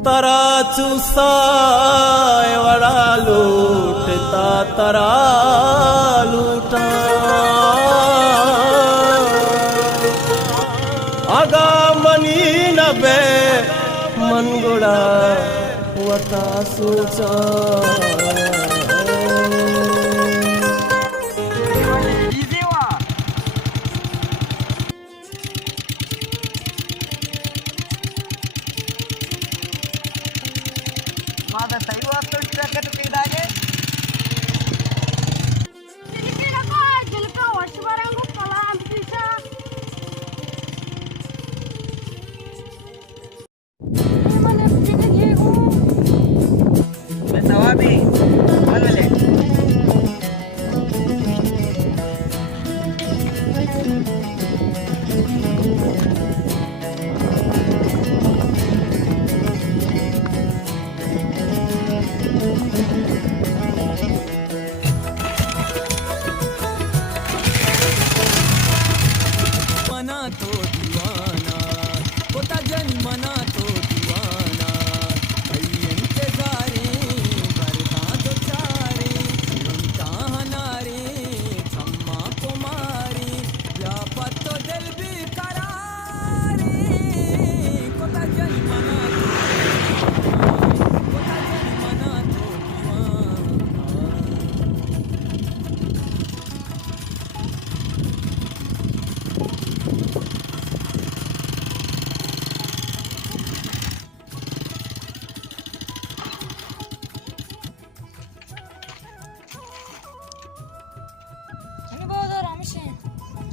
तरा चूसाए वड़ा लूटता तरा लूटा आगा मनी नबे मनगुड़ा वता सूचा माझा सही वाजतो ट्रॅकर ते दागे सवाबी मनले मना तो दीवाना होता जन मना तो दीवाना कई इंतजारे करता तो चारे उनका हनारे छम्मा कुमारी व्यापत तो दिल भी करारे होता जन मना तो होता जन मना तो दीवाना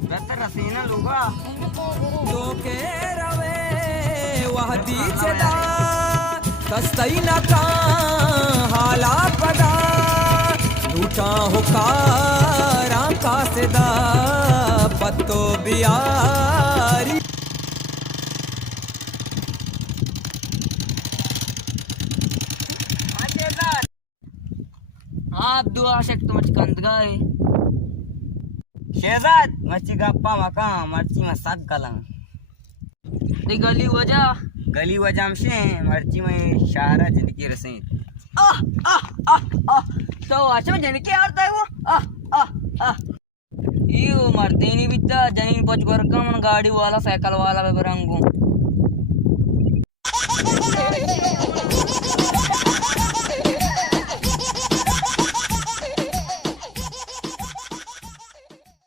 बेहतर रसीना लूगा तो के रवे वह दीचदा कस्तई न का हाला पदा लूटा हुकारा का सदा पत्तो बियारी आप दुआ शकतो मच कंदगाय शेजात मच्छी गप्पा मका मर्ची में साग गला ते गली वजह हमसे मर्ची में शारा जिंदगी रसे आह आह आह आह तो अच्छा में जिंदगी आता है वो आह आह आह यो मरते नहीं बिता जनीन पच कर कम गाड़ी वाला साइकिल वाला रंगू